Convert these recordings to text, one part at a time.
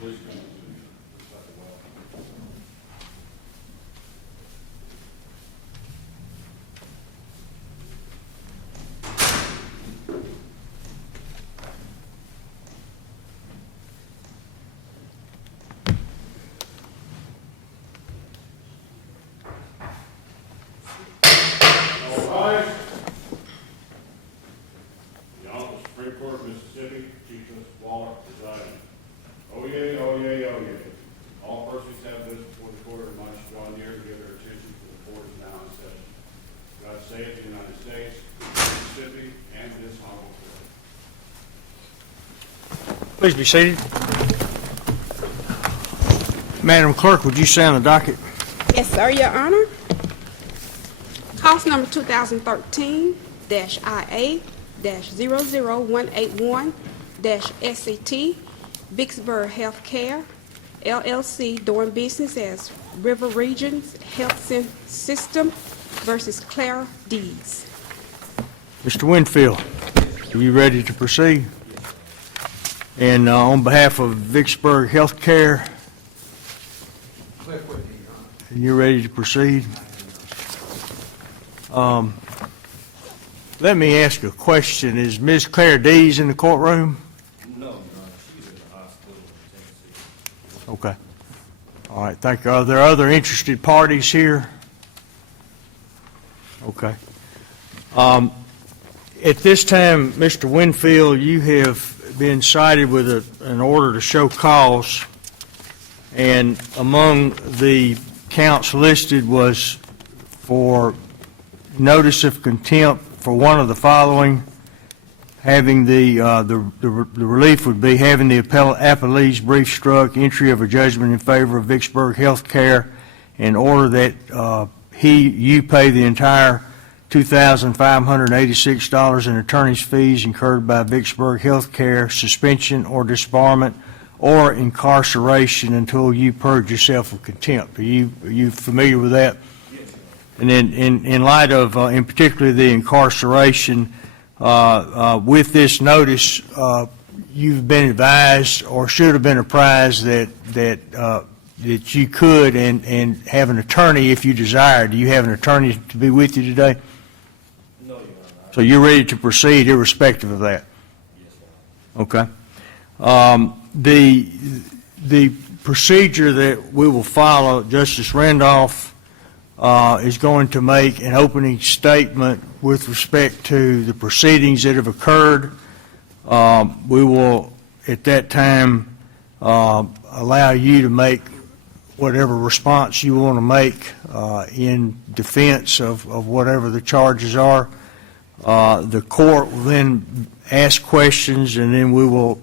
Please come to the well. All rise. The Honorable Supreme Court of Mississippi, Chief Justice Waller, presiding. Oyez, oyez, oyez. All persons have this before the court are admonished to draw near and give their attention to the court is now in session. God save the United States, Mississippi, and this honorable court. Please be seated. Madam Clerk, would you sign the docket? Yes, sir, Your Honor. Cause number 2013-IA-00181-SCT, Vicksburg Healthcare, LLC, doing business as River Regions Health System versus Claire Dees. Mr. Winfield, are you ready to proceed? And on behalf of Vicksburg Healthcare, you're ready to proceed? Let me ask a question. Is Ms. Claire Dees in the courtroom? No, Your Honor, she's in the hospital in Tennessee. Okay. All right, thank you. Are there other interested parties here? Okay. At this time, Mr. Winfield, you have been cited with an order to show cause, and among the counts listed was for notice of contempt for one of the following. Having the relief would be having the appellee's brief struck, entry of a judgment in favor of Vicksburg Healthcare, in order that you pay the entire $2,586 in attorney's fees incurred by Vicksburg Healthcare, suspension or disbarment or incarceration until you purge yourself of contempt. Are you familiar with that? And then in light of, in particular, the incarceration, with this notice, you've been advised or should have been apprised that you could and have an attorney if you desire. Do you have an attorney to be with you today? No, Your Honor. So you're ready to proceed irrespective of that? Yes, Your Okay. Honor. The procedure that we will follow, Justice Randolph is going to make an opening statement with respect to the proceedings that have occurred. We will, at that time, allow you to make whatever response you want to make in defense of whatever the charges are. The court will then ask questions, and then we will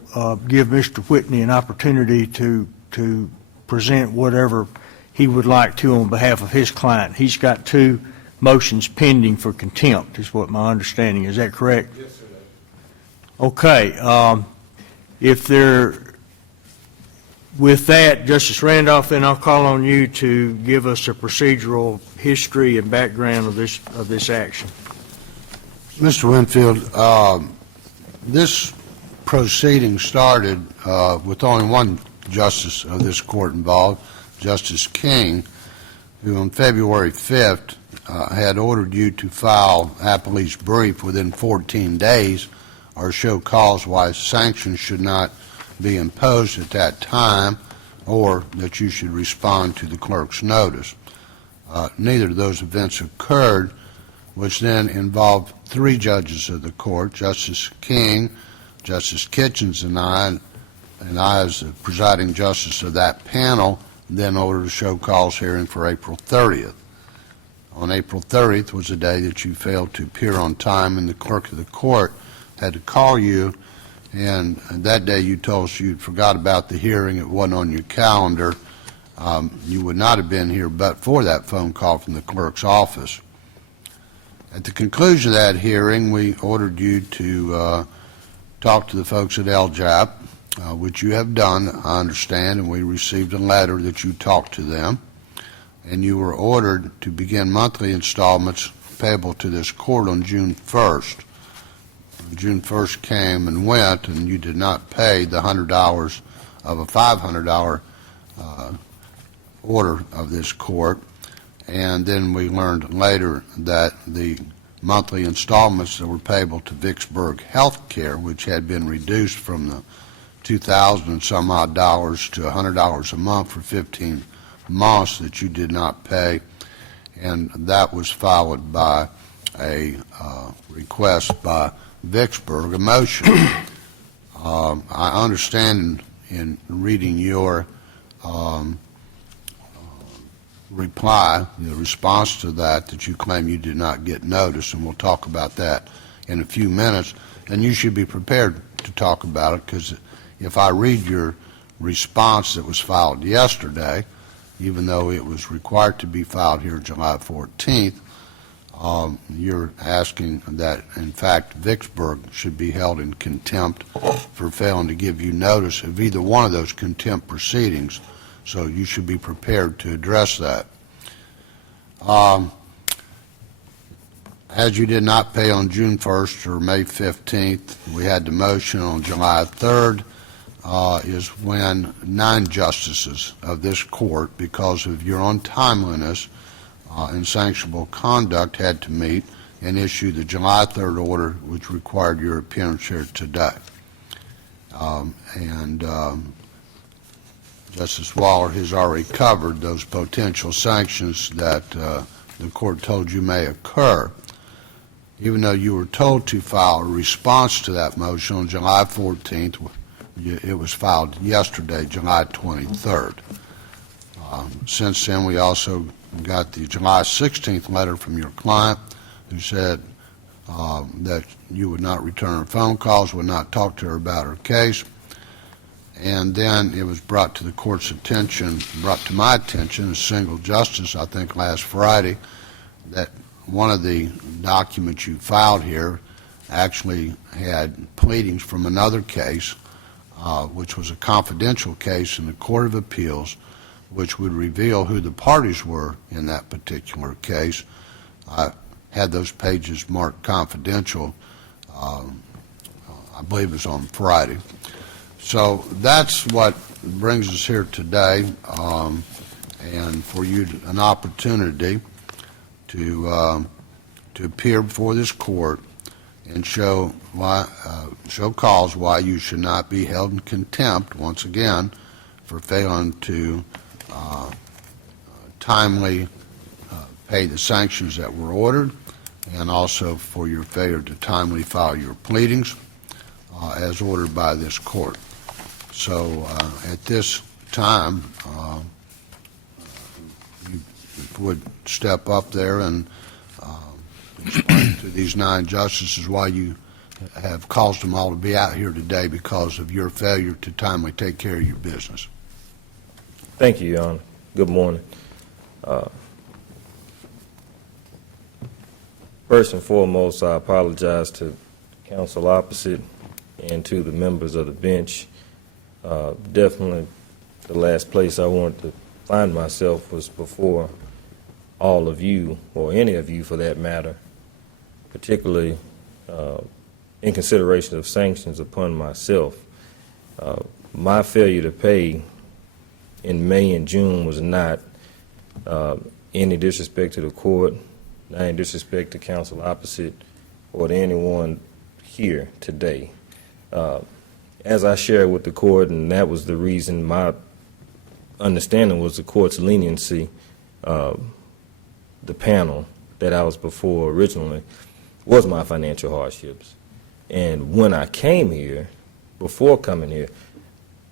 give Mr. Whitney an opportunity to present whatever he would like to on behalf of his client. He's got 2 motions pending for contempt, is what my understanding is. Is that correct? Yes, sir. Okay. With that, Justice Randolph, then I'll call on you to give us a procedural history and background of this action. Mr. Winfield, this proceeding started with only one justice of this court involved, Justice King, who on February 5th had ordered you to file appellee's brief within 14 days or show cause why sanctions should not be imposed at that time, or that you should respond to the clerk's notice. Neither of those events occurred, which then involved 3 judges of the court, Justice King, Justice Kitchens, and I as the presiding justice of that panel, then ordered a show cause hearing for April 30th. On April 30th was the day that you failed to appear on time, and the clerk of the court had to call you, and that day you told us you'd forgot about the hearing. It wasn't on your calendar. You would not have been here but for that phone call from the clerk's office. At the conclusion of that hearing, we ordered you to talk to the folks at LJAP, which you have done, I understand, and we received a letter that you talked to them, and you were ordered to begin monthly installments payable to this court on June 1st. June 1st came and went, and you did not pay the $100 of a $500 order of this court. And then we learned later that the monthly installments that were payable to Vicksburg Health Care, which had been reduced from the $2,000 and some odd dollars to $100 a month for 15 months, that you did not pay, and that was followed by a request by Vicksburg, a motion. I understand in reading your reply, the response to that you claim you did not get notice, and we'll talk about that in a few minutes, and you should be prepared to talk about it, because if I read your response that was filed yesterday, even though it was required to be filed here July 14th, you're asking that, in fact, Vicksburg should be held in contempt for failing to give you notice of either one of those contempt proceedings. So you should be prepared to address that. As you did not pay on June 1st or May 15th, we had the motion on July 3rd, is when 9 justices of this court, because of your untimeliness and sanctionable conduct, had to meet and issue the July 3rd order, which required your appearance here today. Justice Waller has already covered those potential sanctions that the court told you may occur. Even though you were told to file a response to that motion on July 14th, it was filed yesterday, July 23rd. Since then, we also got the July 16th letter from your client, who said that you would not return her phone calls, would not talk to her about her case. And then it was brought to the court's attention, brought to my attention as single justice, I think last Friday, that one of the documents you filed here actually had pleadings from another case, which was a confidential case in the Court of Appeals, which would reveal who the parties were in that particular case. I had those pages marked confidential, I believe it was on Friday. So that's what brings us here today, and for you an opportunity to appear before this court and show cause why you should not be held in contempt once again for failing to timely pay the sanctions that were ordered, and also for your failure to timely file your pleadings as ordered by this court. So at this time, you would step up there and explain to these 9 justices why you have caused them all to be out here today because of your failure to timely take care of your business. Thank you, Your Honor. Good morning. First and foremost, I apologize to counsel opposite and to the members of the bench. Definitely the last place I wanted to find myself was before all of you, or any of you for that matter, particularly in consideration of sanctions upon myself. My failure to pay in May and June was not any disrespect to the court, not any disrespect to counsel opposite, or to anyone here today. As I shared with the court, and that was the reason my understanding was the court's leniency, the panel that I was before originally was my financial hardships. And when I came here, before coming here,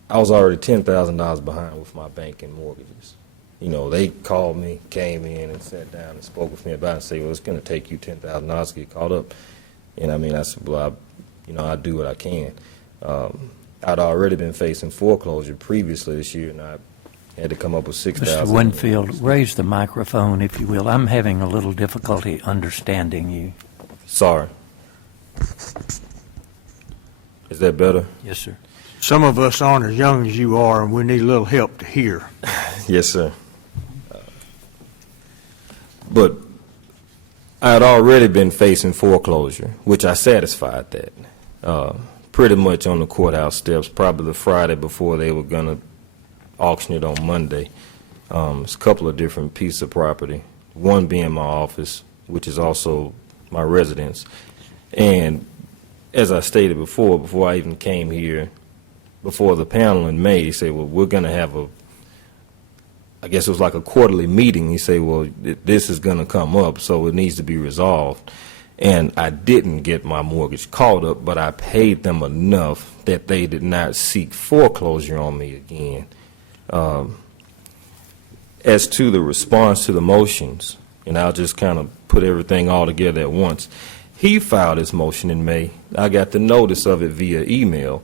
I was already $10,000 behind with my bank and mortgages. You know, they called me, came in and sat down and spoke with me about it and said, well, it's going to take you $10,000 to get caught up. And I mean, I said, well, I do what I can. I'd already been facing foreclosure previously this year, and I had to come up with $6,000. Mr. Winfield, raise the microphone, if you will. I'm having a little difficulty understanding you. Sorry. Is that better? Yes, sir. Some of us aren't as young as you are, and we need a little help to hear. Yes, sir. But I had already been facing foreclosure, which I satisfied that. pretty much on the courthouse steps, probably the Friday before they were going to auction it on Monday. It's a couple of different pieces of property, one being my office, which is also my residence. And as I stated before I even came here, before the panel in May, he said, well, we're going to have I guess it was like a quarterly meeting. He said, well, this is going to come up, so it needs to be resolved. And I didn't get my mortgage caught up, but I paid them enough that they did not seek foreclosure on me again. As to the response to the motions, and I'll just kind of put everything all together at once. He filed his motion in May. I got the notice of it via email,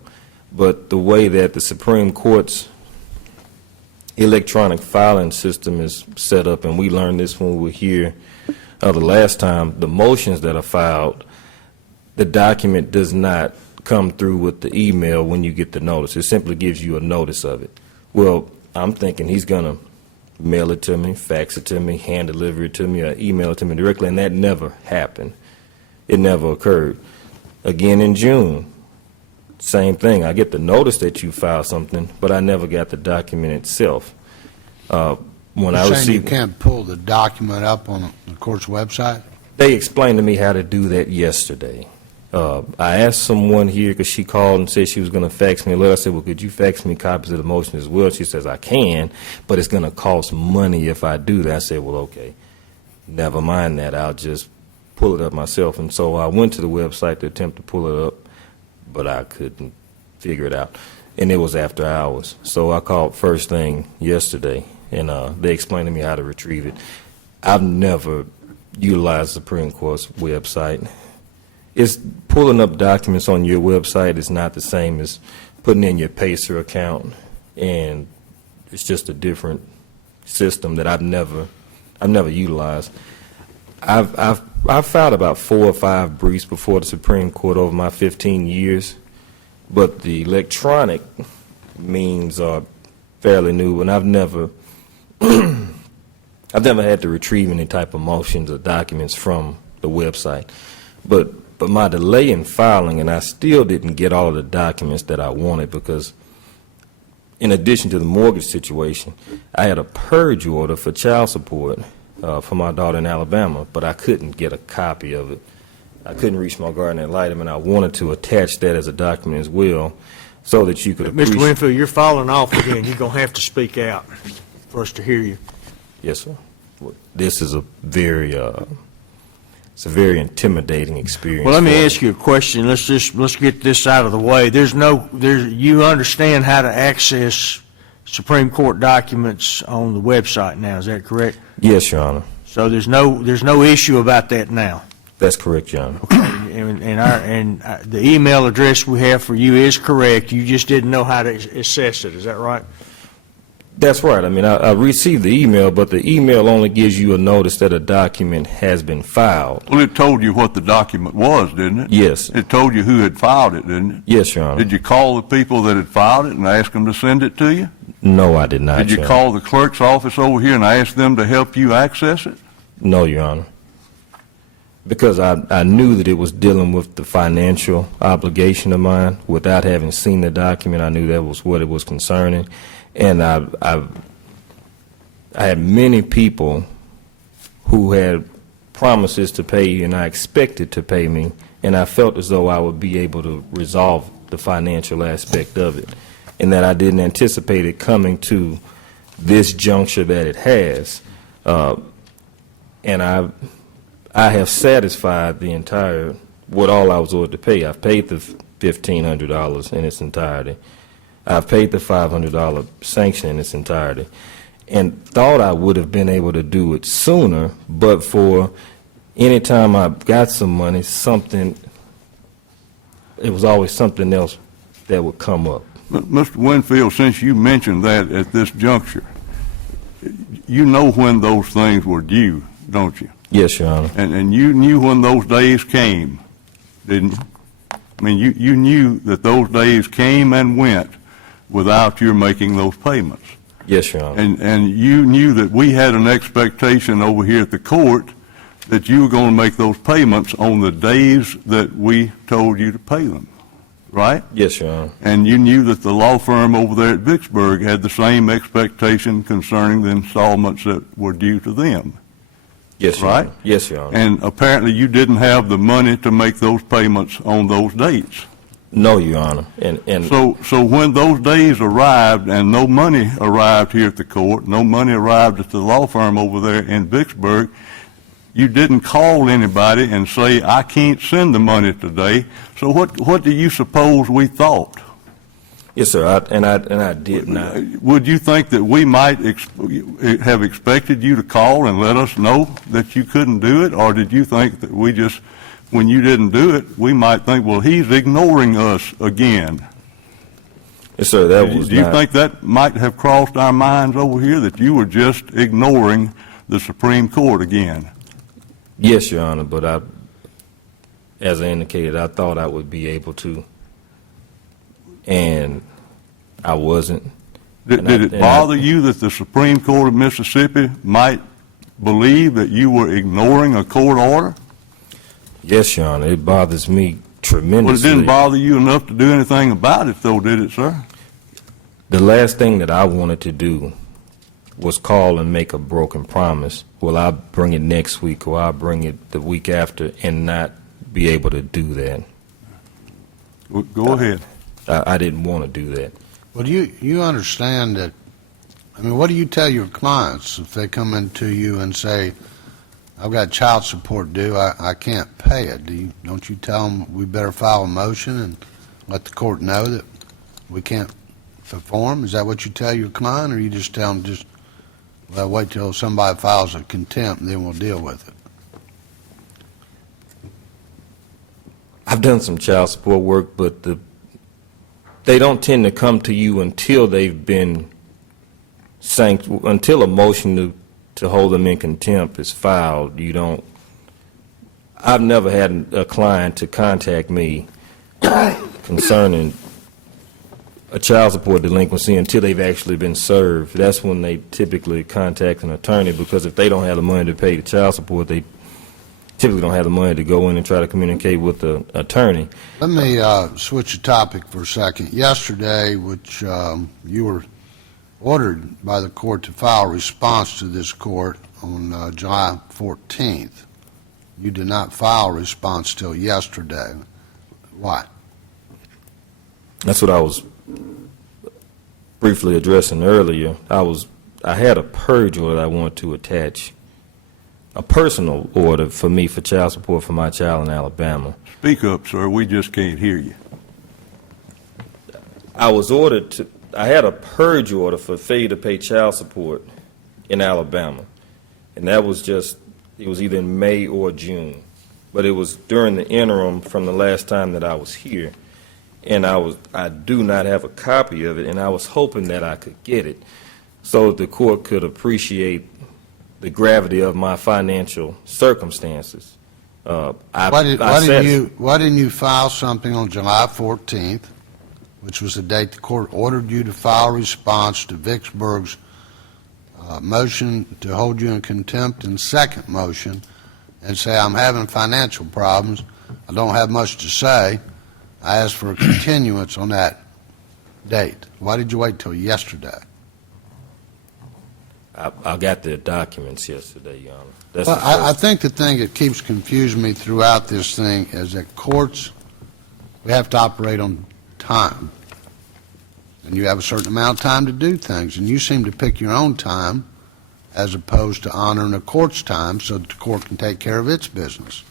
but the way that the Supreme Court's electronic filing system is set up, and we learned this when we were here the last time, the motions that are filed, the document does not come through with the email when you get the notice. It simply gives you a notice of it. Well, I'm thinking he's going to mail it to me, fax it to me, hand deliver it to me, or email it to me directly, and that never happened. It never occurred. Again in June, same thing. I get the notice that you filed something, but I never got the document itself. When I You're saying you received, can't pull the document up on the court's website? they explained to me how to do that yesterday. I asked someone here because she called and said she was going to fax me a letter. I said, well, could you fax me copies of the motion as well? She says, I can, but it's going to cost money if I do that. I said, well, okay, never mind that. I'll just pull it up myself. And so I went to the website to attempt to pull it up, but I couldn't figure it out. And it was after hours. So I called first thing yesterday, and they explained to me how to retrieve it. I've never utilized the Supreme Court's website. It's pulling up documents on your website is not the same as putting in your Pacer account, and it's just a different system that I've never utilized. I've filed about 4 or 5 briefs before the Supreme Court over my 15 years, but the electronic means are fairly new, and I've never had to retrieve any type of motions or documents from the website. But my delay in filing, and I still didn't get all of the documents that I wanted, because in addition to the mortgage situation, I had a purge order for child support for my daughter in Alabama, but I couldn't get a copy of it. I couldn't reach my guardian ad litem, and I wanted to attach that as a document as well, so that you could appreciate. Mr. Winfield, you're falling off again. You're going to have to speak out for us to hear you. Yes, sir. This is a very intimidating experience. Well, let me for ask you a question. Let's get this out of the way. You understand how to access Supreme Court documents on the website now, is that correct? Yes, Your Honor. So there's no issue about that now. That's correct, Your Honor. And the email address we have for you is correct. You just didn't know how to access it. Is that right? That's right. I mean, I received the email, but the email only gives you a notice that a document has been filed. Well, it told you what the document was, didn't it? Yes. It told you who had filed it, didn't it? Yes, Your Honor. Did you call the people that had filed it and ask them to send it to you? No, I did not, Did you Your call the clerk's office over here and ask them to help you access it? No, Your Honor. Because I knew that it was dealing with the financial obligation of mine. Without having seen the document, I knew that was what it was concerning. And I had many people who had promises to pay, and I expected to pay me, and I felt as though I would be able to resolve the financial aspect of it, and that I didn't anticipate it coming to this juncture that it has. And I have satisfied the entire, what all I was ordered to pay. I've paid the $1,500 in its entirety. I've paid the $500 sanction in its entirety, and thought I would have been able to do it sooner, but for any time I got some money, it was always something else that would come up. Mr. Winfield, since you mentioned that at this juncture, you know when those things were due, don't you? Yes, Your Honor. And you knew when those days came, didn't you? I mean, you knew that those days came and went without your making those payments. Yes, Your Honor. And you knew that we had an expectation over here at the court that you were going to make those payments on the days that we told you to pay them. right? Yes, Your Honor. And you knew that the law firm over there at Vicksburg had the same expectation concerning the installments that were due to them. Yes, Your Right? Honor. Yes, Your Honor. And apparently you didn't have the money to make those payments on those dates. No, Your Honor. And So when those days arrived and no money arrived here at the court, no money arrived at the law firm over there in Vicksburg, you didn't call anybody and say, I can't send the money today. So what do you suppose we thought? yes, sir. I did not. Would you think that we might have expected you to call and let us know that you couldn't do it? Or did you think that we just, when you didn't do it, we might think, well, he's ignoring us again? Yes, sir. That was Do you not. think that might have crossed our minds over here, that you were just ignoring the Supreme Court again? Yes, Your Honor. But as I indicated, I thought I would be able to, and I wasn't. Did it bother you that the Supreme Court of Mississippi might believe that you were ignoring a court order? Yes, Your Honor. It bothers me Well, it tremendously. didn't bother you enough to do anything about it, though, did it, sir? The last thing that I wanted to do was call and make a broken promise. Well, I'll bring it next week, or I'll bring it the week after, and not be able to do that. Well, go ahead. I didn't want to do that. Well, you understand that, I mean, what do you tell your clients if they come into you and say, I've got child support due, I can't pay it? Don't you tell them we better file a motion and let the court know that we can't perform? Is that what you tell your client, or you just tell them well, wait till somebody files a contempt and then we'll deal with it? I've done some child support work, but they don't tend to come to you until they've been until a motion to hold them in contempt is filed. You don't. I've never had a client to contact me concerning a child support delinquency until they've actually been served. That's when they typically contact an attorney, because if they don't have the money to pay the child support, they typically don't have the money to go in and try to communicate with the attorney. Let me switch the topic for a second. Yesterday, which you were ordered by the court to file a response to this court on July 14th. You did not file a response till yesterday. Why? That's what I was briefly addressing earlier. I had a purge order I wanted to attach, a personal order for me for child support for my child in Alabama. Speak up, sir. We just can't hear you. I had a purge order for failure to pay child support in Alabama, and that was it was either in May or June, but it was during the interim from the last time that I was here, and I do not have a copy of it, and I was hoping that I could get it so the court could appreciate the gravity of my financial circumstances. Why didn't you file something on July 14th, which was the date the court ordered you to file a response to Vicksburg's motion to hold you in contempt, and second motion, and say, I'm having financial problems, I don't have much to say, I asked for a continuance on that date? Why did you wait till yesterday? I got the documents yesterday, Your Honor. That's Well, the first- I think the thing that keeps confusing me throughout this thing is that courts, we have to operate on time. And you have a certain amount of time to do things, and you seem to pick your own time as opposed to honoring the court's time so that the court can take care of its business.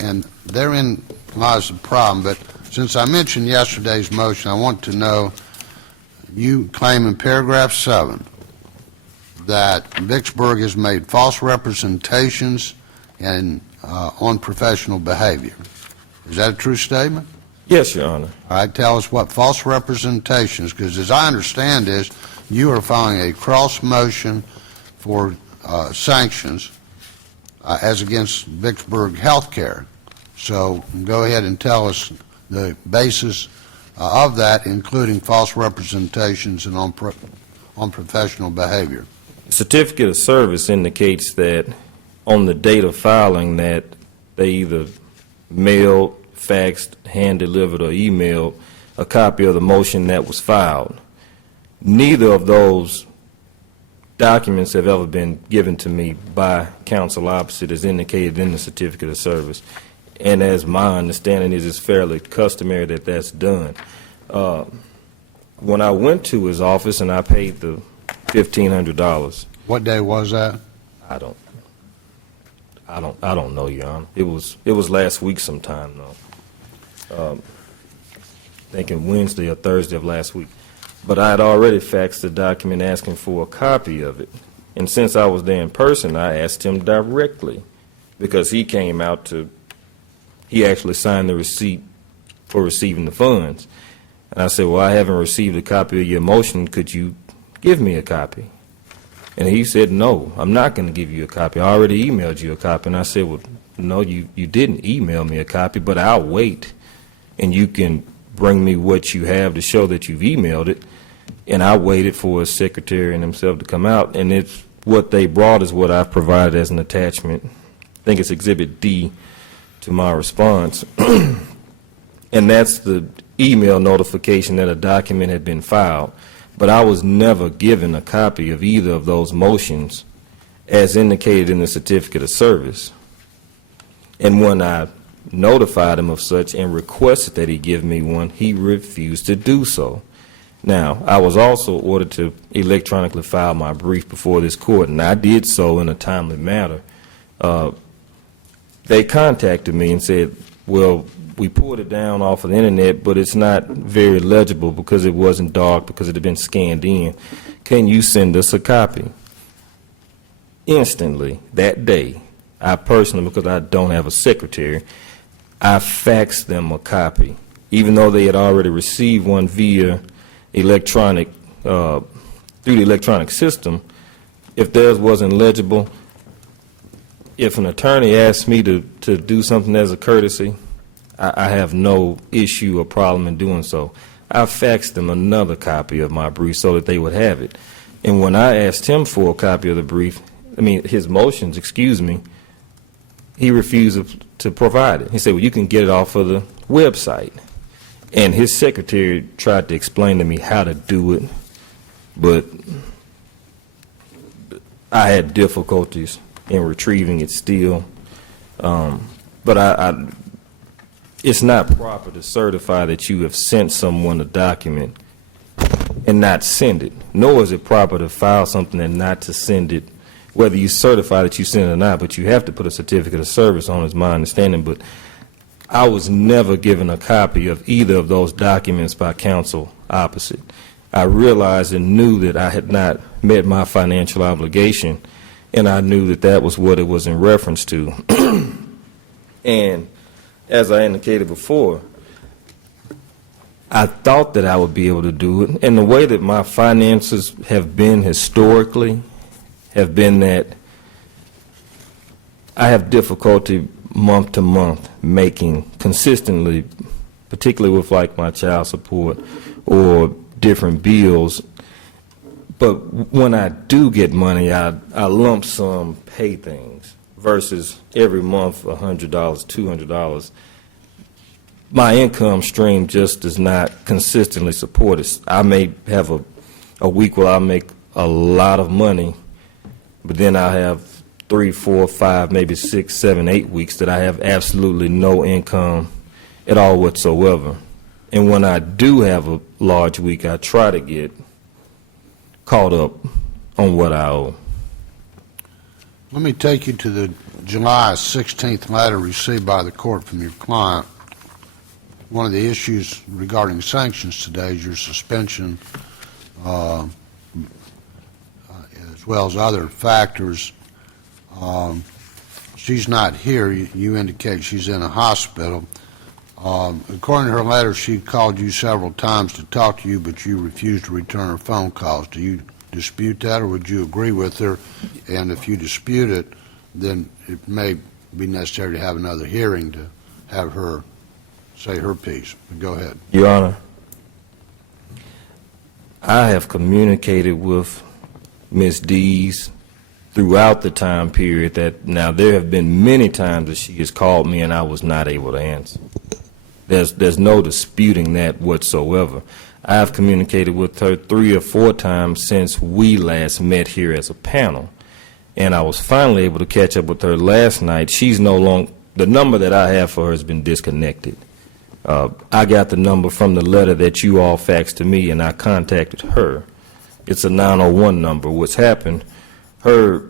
And therein lies the problem. But since I mentioned yesterday's motion, I want to know, you claim in paragraph 7 that Vicksburg has made false representations and on professional behavior. Is that a true statement? Yes, Your Honor. All right, tell us what false representations, because as I understand is, you are filing a cross motion for sanctions as against Vicksburg Healthcare. So go ahead and tell us the basis of that, including false representations and on professional behavior. Certificate of service indicates that on the date of filing that they either mailed faxed, hand-delivered, or emailed a copy of the motion that was filed. Neither of those documents have ever been given to me by counsel opposite as indicated in the certificate of service. And as my understanding is, it's fairly customary that that's done. When I went to his office and I paid the $1,500, What day was that? I don't know, Your Honor. It was last week sometime, though. Thinking Wednesday or Thursday of last week. But I had already faxed the document asking for a copy of it. And since I was there in person, I asked him directly, because he came out he actually signed the receipt for receiving the funds. And I said, well, I haven't received a copy of your motion. Could you give me a copy? And he said, no, I'm not going to give you a copy. I already emailed you a copy. And I said, well, no, you didn't email me a copy, but I'll wait, and you can bring me what you have to show that you've emailed it. And I waited for his secretary and himself to come out, and it's what they brought is what I've provided as an attachment. I think it's Exhibit D to my response. And that's the email notification that a document had been filed. But I was never given a copy of either of those motions as indicated in the certificate of service. And when I notified him of such and requested that he give me one, he refused to do so. Now, I was also ordered to electronically file my brief before this court, and I did so in a timely manner. They contacted me and said, well, we pulled it down off of the internet, but it's not very legible because it wasn't dark, because it had been scanned in. Can you send us a copy? Instantly, that day, I personally, because I don't have a secretary, I faxed them a copy, even though they had already received one via electronic, through the electronic system. If theirs wasn't legible, if an attorney asked me to do something as a courtesy, I have no issue or problem in doing so. I faxed them another copy of my brief so that they would have it. And when I asked him for a copy of the brief, his motions, excuse me, he refused to provide it. He said, well, you can get it off of the website. And his secretary tried to explain to me how to do it, but I had difficulties in retrieving it still. But it's not proper to certify that you have sent someone a document and not send it, nor is it proper to file something and not to send it, whether you certify that you sent it or not, but you have to put a certificate of service on, is my understanding. But I was never given a copy of either of those documents by counsel opposite. I realized and knew that I had not met my financial obligation, and I knew that that was what it was in reference to. And as I indicated before, I thought that I would be able to do it. And the way that my finances have been historically have been that I have difficulty month to month making consistently, particularly with like my child support or different bills. But when I do get money, I lump sum pay things versus every month $100, $200. My income stream just does not consistently support it. I may have a week where I make a lot of money, but then I have 3, 4, 5, maybe 6, 7, 8 weeks that I have absolutely no income at all whatsoever. And when I do have a large week, I try to get caught up on what I owe. Let me take you to the July 16th letter received by the court from your client. One of the issues regarding sanctions today is your suspension, as well as other factors. She's not here. You indicate she's in a hospital. According to her letter, she called you several times to talk to you, but you refused to return her phone calls. Do you dispute that, or would you agree with her? And if you dispute it, then it may be necessary to have another hearing to have her say her piece. Go ahead. Your Honor, I have communicated with Ms. Dees throughout the time period that now there have been many times that she has called me and I was not able to answer. There's no disputing that whatsoever. I've communicated with her 3 or 4 times since we last met here as a panel, and I was finally able to catch up with her last night. She's no longer, the number that I have for her has been disconnected. I got the number from the letter that you all faxed to me, and I contacted her. It's a 901 number. What's happened, her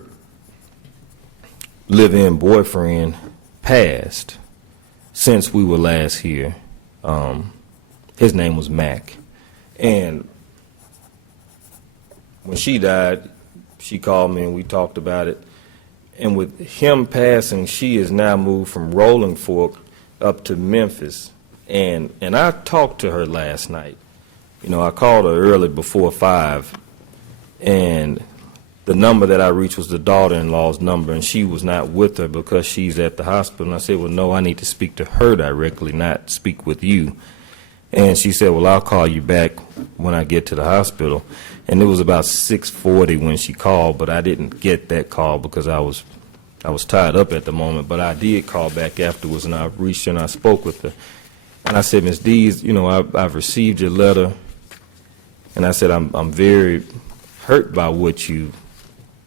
live-in boyfriend passed since we were last here. His name was Mac. And when she died, she called me and we talked about it. And with him passing, she is now moved from Rolling Fork up to Memphis. And I talked to her last night. You know, I called her early before 5, and the number that I reached was the daughter-in-law's number, and she was not with her because she's at the hospital. And I said, well, no, I need to speak to her directly, not speak with you. And she said, well, I'll call you back when I get to the hospital. And it was about 6:40 when she called, but I didn't get that call because I was tied up at the moment. But I did call back afterwards, and I reached her and I spoke with her. And I said, Ms. Dees, you know, I've received your letter, and I said, I'm very hurt by what you,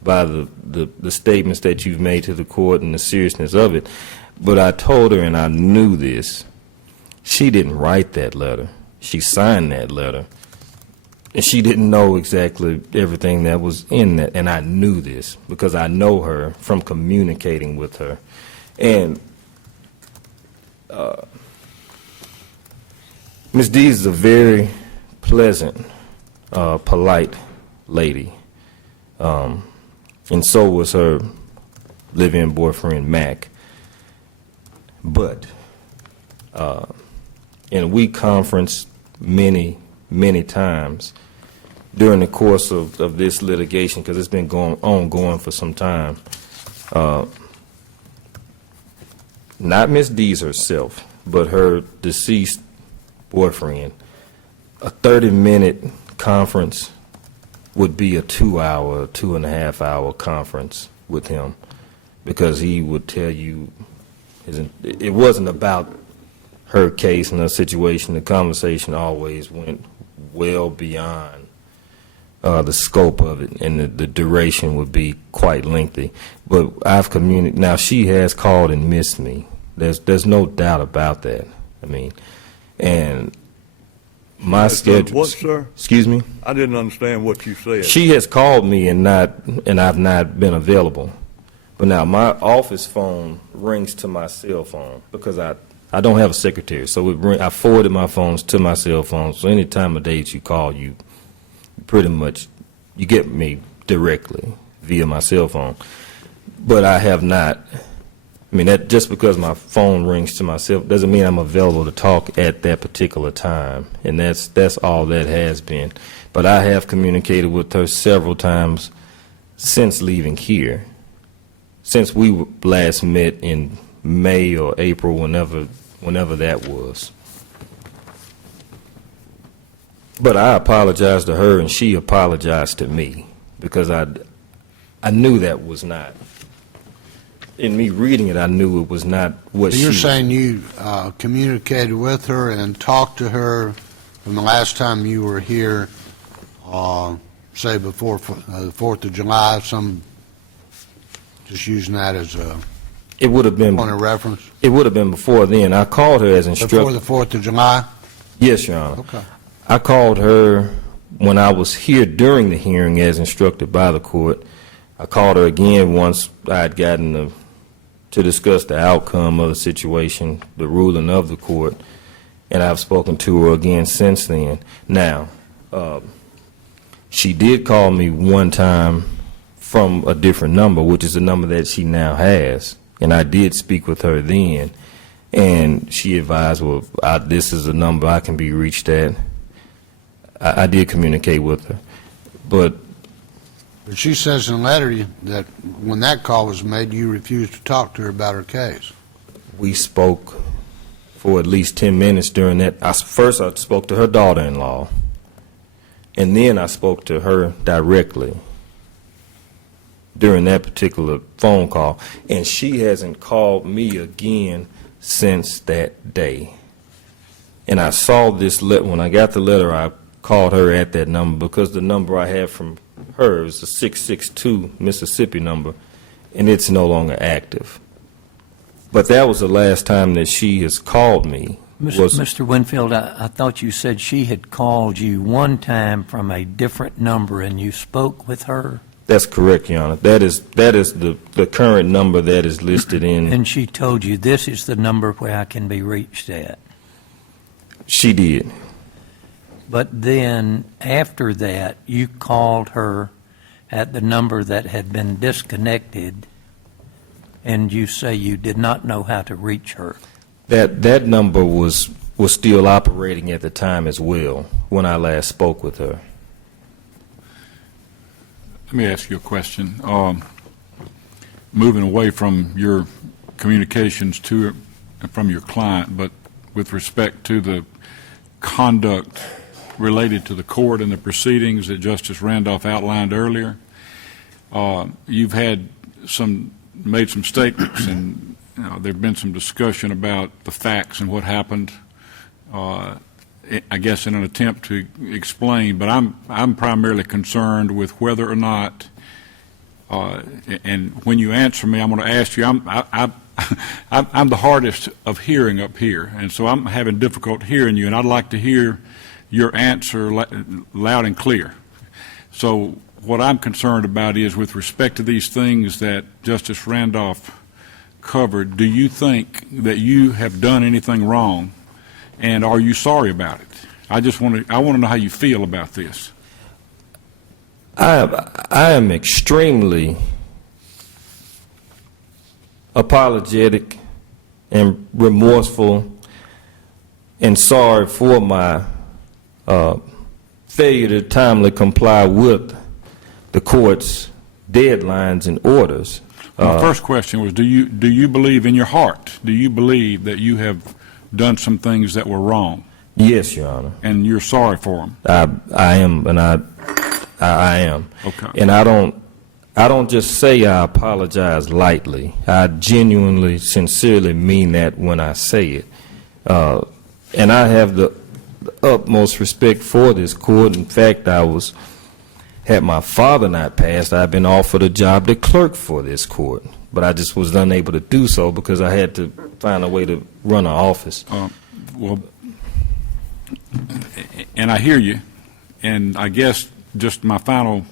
by the statements that you've made to the court and the seriousness of it. But I told her, and I knew this, she didn't write that letter. She signed that letter. And she didn't know exactly everything that was in that. And I knew this because I know her from communicating with her. And Ms. Dees is a very pleasant, polite lady. And so was her live-in boyfriend, Mac. But and we conferenced many times during the course of this litigation, because it's been ongoing for some time. Not Ms. Dees herself, but her deceased boyfriend. A 30-minute conference would be a 2-hour, 2.5-hour conference with him, because he would tell you it wasn't about her case and her situation. The conversation always went well beyond the scope of it, and the duration would be quite lengthy. But I've communicated. Now, she has called and missed me. There's no doubt about that. I mean, and my schedule. What, sir? Excuse me? I didn't understand what you said. She has called me and I've not been available. But now my office phone rings to my cell phone because I don't have a secretary, so I forwarded my phones to my cell phone. So any time of day that you call, you pretty much you get me directly via my cell phone. But I have not. I mean, that just because my phone rings to myself doesn't mean I'm available to talk at that particular time, and that's all that has been. But I have communicated with her several times since leaving here, since we last met in May or April, whenever that was. But I apologized to her, and she apologized to me, because I knew that was not. In me reading it, I knew it was not what You're she. saying you communicated with her and talked to her from the last time you were here, say before the 4th of July, just using that as a It would have been. point of reference? It would have been before then. I called her as instructed. Before the 4th of July? Yes, Your Honor. Okay. I called her when I was here during the hearing as instructed by the court. I called her again once I had gotten to discuss the outcome of the situation, the ruling of the court, and I've spoken to her again since then. Now, she did call me one time from a different number, which is the number that she now has, and I did speak with her then, and she advised, well, this is a number I can be reached at. I did communicate with her, but She says in a letter that when that call was made, you refused to talk to her about her case. we spoke for at least 10 minutes during that. First, I spoke to her daughter-in-law, and then I spoke to her directly during that particular phone call, and she hasn't called me again since that day. And I saw this letter. When I got the letter, I called her at that number because the number I have from her is the 662 Mississippi number, and it's no longer active. But that was the last time that she has called me. Mr. Winfield, I thought you said she had called you one time from a different number and you spoke with her? That's correct, Your Honor. That is the current number that is listed in. And she told you this is the number where I can be reached at? She did. But then, after that, you called her at the number that had been disconnected, and you say you did not know how to reach her. That number was still operating at the time as well when I last spoke with her. Let me ask you a question. Moving away from your communications from your client, but with respect to the conduct related to the court and the proceedings that Justice Randolph outlined earlier, you've made some statements, and there have been some discussion about the facts and what happened. I guess in an attempt to explain, but I'm primarily concerned with whether or not. And when you answer me, I'm going to ask you. I'm the hardest of hearing up here, and so I'm having difficulty hearing you. And I'd like to hear your answer loud and clear. So what I'm concerned about is with respect to these things that Justice Randolph covered. Do you think that you have done anything wrong? And are you sorry about it? I want to know how you feel about this. I am extremely apologetic and remorseful and sorry for my failure to timely comply with the court's deadlines and orders. My first question was, do you believe in your heart, do you believe that you have done some things that were wrong? Yes, Your Honor. And you're sorry for them? I am, and I am. Okay. And I don't just say I apologize lightly. I genuinely, sincerely mean that when I say it. And I have the utmost respect for this court. In fact, had my father not passed, I'd been offered a job to clerk for this court. But I just was unable to do so because I had to find a way to run an office. Well, and I hear you, and I guess just my final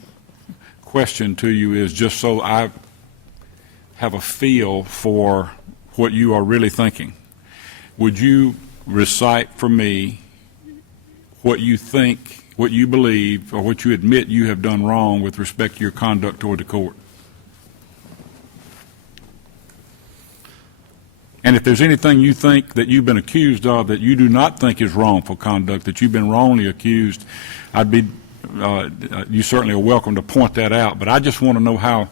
question to you is just so I have a feel for what you are really thinking. Would you recite for me what you think, what you believe, or what you admit you have done wrong with respect to your conduct toward the court? And if there's anything you think that you've been accused of that you do not think is wrongful conduct, that you've been wrongly accused, you certainly are welcome to point that out. But I just want to know how,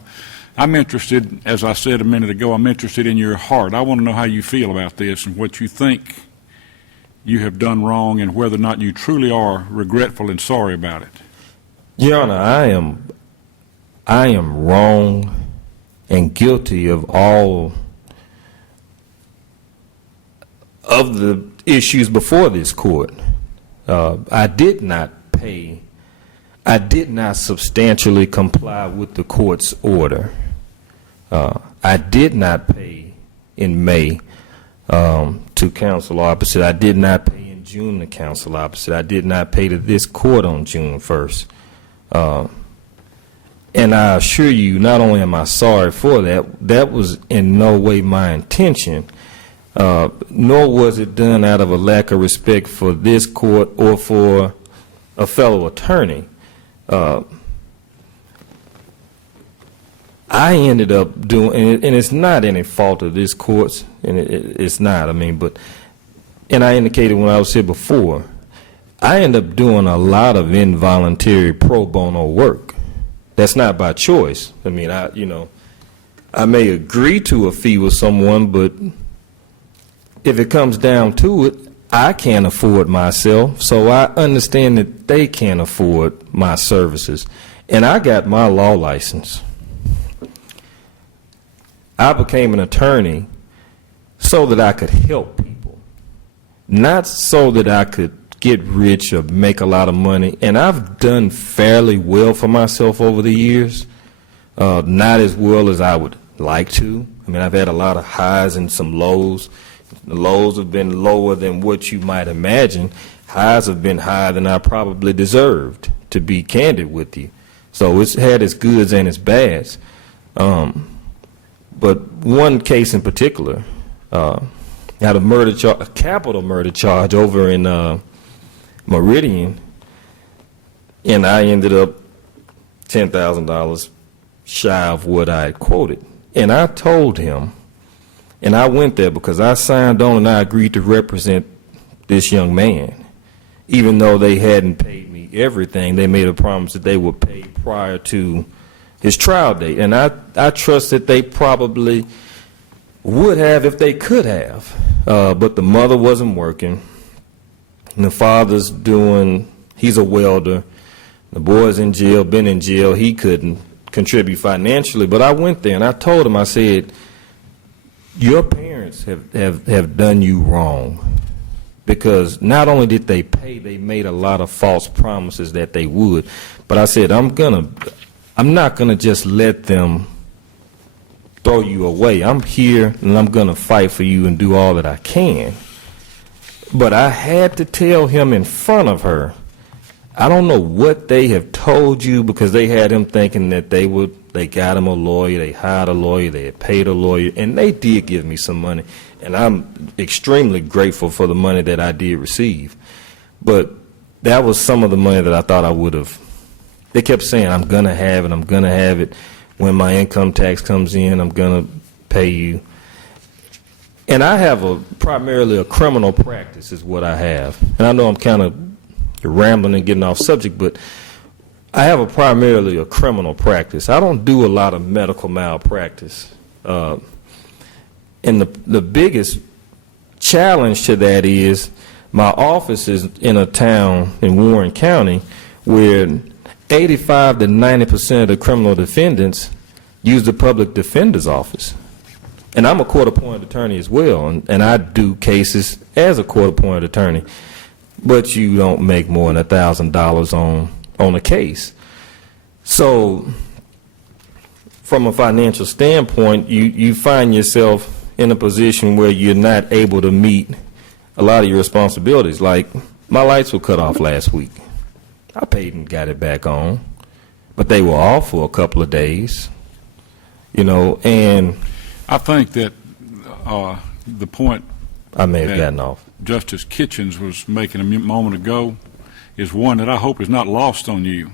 I'm interested, as I said a minute ago, I'm interested in your heart. I want to know how you feel about this and what you think you have done wrong and whether or not you truly are regretful and sorry about it. Your Honor, I am wrong and guilty of all of the issues before this court. I did not substantially comply with the court's order. I did not pay in May to counsel opposite. I did not pay in June to counsel opposite. I did not pay to this court on June 1st. And I assure you, not only am I sorry for that, that was in no way my intention. Nor was it done out of a lack of respect for this court or for a fellow attorney. I ended up doing, and it's not any fault of this court's, and it's not, and I indicated when I was here before, I end up doing a lot of involuntary pro bono work. That's not by choice. I may agree to a fee with someone, but if it comes down to it, I can't afford myself, so I understand that they can't afford my services. And I got my law license. I became an attorney so that I could help people. not so that I could get rich or make a lot of money, and I've done fairly well for myself over the years, not as well as I would like to. I mean, I've had a lot of highs and some lows. The lows have been lower than what you might imagine. Highs have been higher than I probably deserved, to be candid with you. So it's had its goods and its bads. But one case in particular, had a capital murder charge over in Meridian, and I ended up $10,000 shy of what I had quoted. And I told him, and I went there because I signed on and I agreed to represent this young man. Even though they hadn't paid me everything, they made a promise that they would pay prior to his trial date. And I trust that they probably would have if they could have. But the mother wasn't working. And the father's he's a welder. The boy's in jail, been in jail. He couldn't contribute financially. But I went there and I told him, I said, your parents have done you wrong. Because not only did they pay, they made a lot of false promises that they would. But I said, I'm not gonna just let them throw you away. I'm here and I'm gonna fight for you and do all that I can. But I had to tell him in front of her, I don't know what they have told you, because they had him thinking that they got him a lawyer, they hired a lawyer, they had paid a lawyer, and they did give me some money. And I'm extremely grateful for the money that I did receive. But that was some of the money that I thought I would have. They kept saying, I'm going to have it, I'm going to have it. When my income tax comes in, I'm going to pay you. And I have primarily a criminal practice is what I have. And I know I'm kind of rambling and getting off subject, but I have primarily a criminal practice. I don't do a lot of medical malpractice. And the biggest challenge to that is my office is in a town in Warren County where 85 to 90% of the criminal defendants use the public defender's office. And I'm a court-appointed attorney as well, and I do cases as a court-appointed attorney. But you don't make more than $1,000 on a case. So from a financial standpoint, you find yourself in a position where you're not able to meet a lot of your responsibilities. Like, my lights were cut off last week. I paid and got it back on, but they were off for a couple of days, and I think that the point I may have that gotten off. Justice Kitchens was making a moment ago is one that I hope is not lost on you.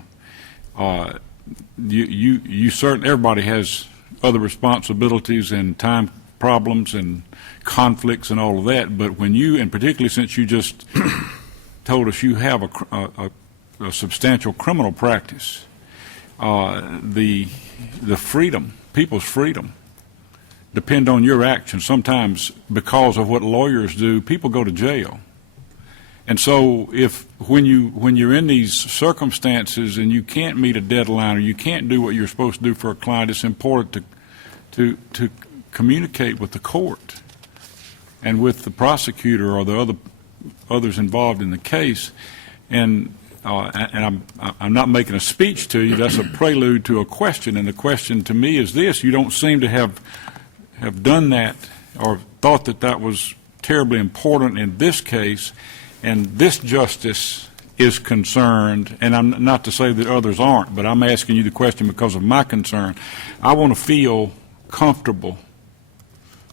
Everybody has other responsibilities and time problems and conflicts and all of that, but when you, and particularly since you just told us you have a substantial criminal practice, the freedom, people's freedom, depend on your actions. Sometimes because of what lawyers do, people go to jail. And so when you're in these circumstances and you can't meet a deadline or you can't do what you're supposed to do for a client, it's important to communicate with the court and with the prosecutor or the others involved in the case. And I'm not making a speech to you. That's a prelude to a question. And the question to me is this: you don't seem to have done that or thought that was terribly important in this case, and this justice is concerned, and I'm not to say that others aren't, but I'm asking you the question because of my concern. I want to feel comfortable